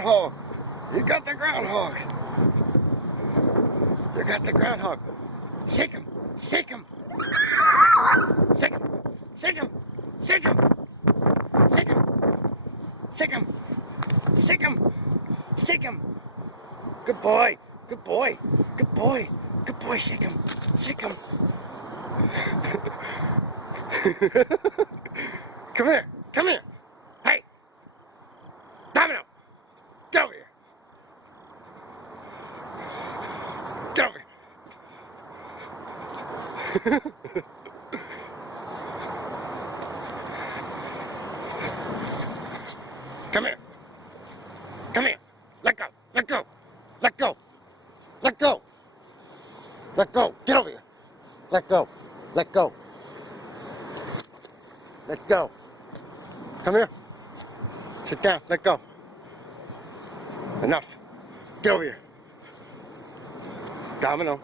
groundhog. You got the groundhog. You got the groundhog. Shake him. Shake him. Shake him. Shake him. Shake him. Shake him. Shake him. Shake him. Shake him. Good boy. Good boy. Good boy. Good boy. Shake him. Shake him. Come here. Come here. Hey. Domino. Get over here. Get over here. Come here. Come here. Let go. Let go. Let go. Let go. Let go. Get over here. Let go. Let go. Let go. Come here. Sit down. Let go. Enough. Get over here. Domino.